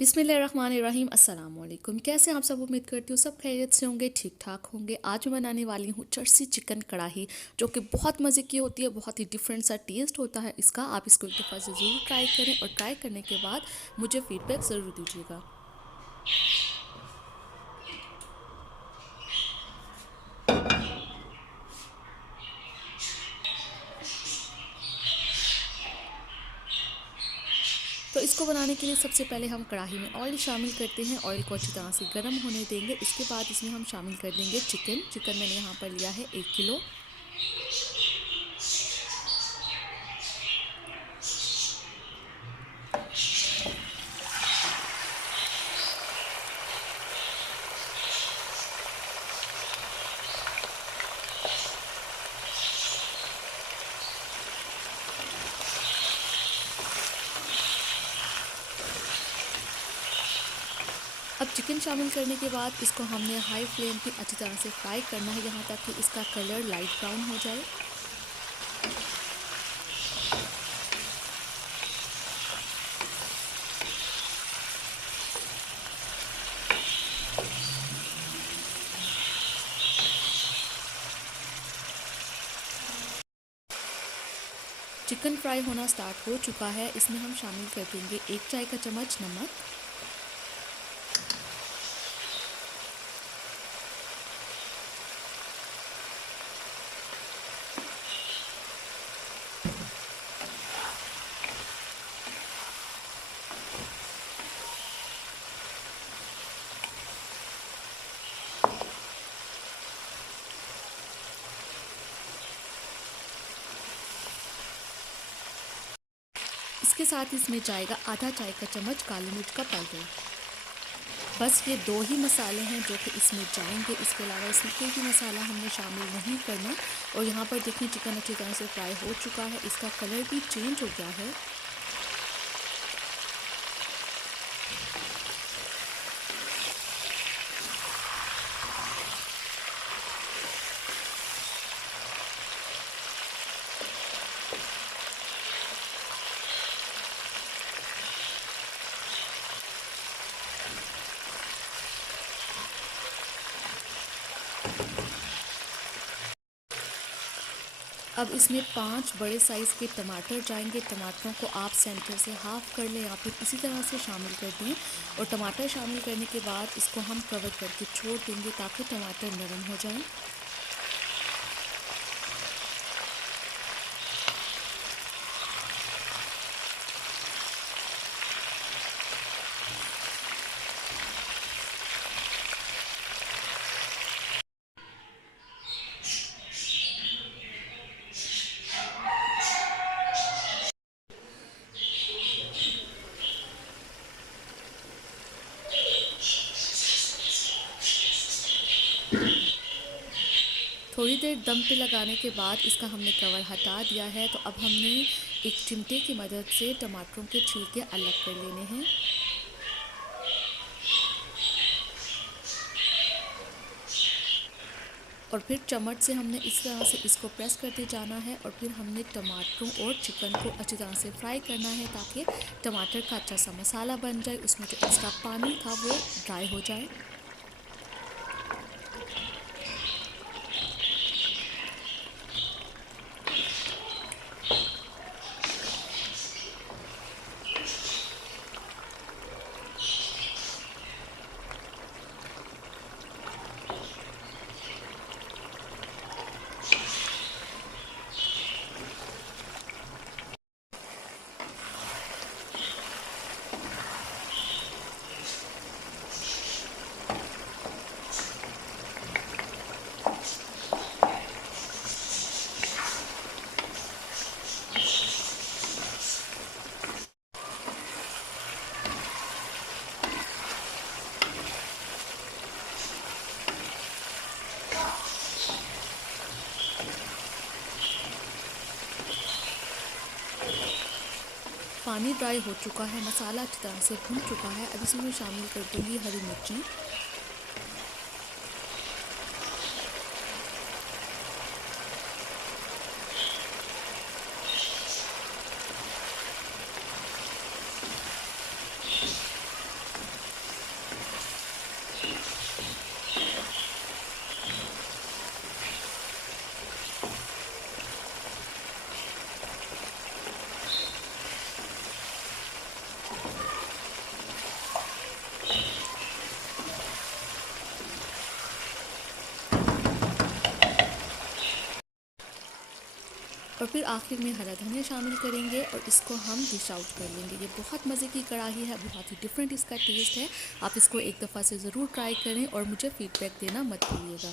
बिस्मिल्लाहिर्रहमानिर्रहीम। अस्सलाम वालेकुम। कैसे हैं आप सब? उम्मीद करती हूँ सब खैरियत से होंगे, ठीक ठाक होंगे। आज मैं बनाने वाली हूँ चरसी चिकन कढ़ाई, जो कि बहुत मज़े की होती है। बहुत ही डिफरेंट सा टेस्ट होता है इसका। आप इसको एक दफ़ा से ज़रूर ट्राई करें और ट्राई करने के बाद मुझे फ़ीडबैक ज़रूर दीजिएगा। तो इसको बनाने के लिए सबसे पहले हम कढ़ाई में ऑयल शामिल करते हैं। ऑयल को अच्छी तरह से गर्म होने देंगे। इसके बाद इसमें हम शामिल कर देंगे चिकन मैंने यहाँ पर लिया है 1 किलो। अब चिकन शामिल करने के बाद इसको हमने हाई फ्लेम पे अच्छी तरह से फ्राई करना है, यहाँ तक कि इसका कलर लाइट ब्राउन हो जाए। चिकन फ्राई होना स्टार्ट हो चुका है। इसमें हम शामिल कर देंगे 1 चाय का चम्मच नमक, इसके साथ इसमें जाएगा आधा चाय का चम्मच काली मिर्च का पाउडर। बस ये दो ही मसाले हैं जो कि इसमें जाएंगे। इसके अलावा इसमें कोई भी मसाला हमने शामिल नहीं करना। और यहाँ पर देखिए चिकन अच्छी तरह से फ्राई हो चुका है, इसका कलर भी चेंज हो गया है। अब इसमें 5 बड़े साइज़ के टमाटर जाएंगे। टमाटरों को आप सेंटर से हाफ़ कर लें या फिर इसी तरह से शामिल कर दें। और टमाटर शामिल करने के बाद इसको हम कवर करके छोड़ देंगे ताकि टमाटर नरम हो जाए। थोड़ी देर दम पे लगाने के बाद इसका हमने कवर हटा दिया है। तो अब हमने एक चिमटे की मदद से टमाटरों के छिलके अलग कर लेने हैं। और फिर चम्मच से हमने इस तरह से इसको प्रेस करते जाना है। और फिर हमने टमाटरों और चिकन को अच्छी तरह से फ्राई करना है ताकि टमाटर का अच्छा सा मसाला बन जाए, उसमें जो एक्स्ट्रा पानी था वो ड्राई हो जाए। पानी ड्राई हो चुका है, मसाला अच्छी तरह से भून चुका है। अब इसमें मैं शामिल कर दूँगी हरी मिर्ची, फिर आखिर में हरा धनिया शामिल करेंगे और इसको हम डिश आउट कर लेंगे। ये बहुत मज़े की कढ़ाई है, बहुत ही डिफरेंट इसका टेस्ट है। आप इसको एक दफ़ा से ज़रूर ट्राई करें और मुझे फ़ीडबैक देना मत भूलिएगा।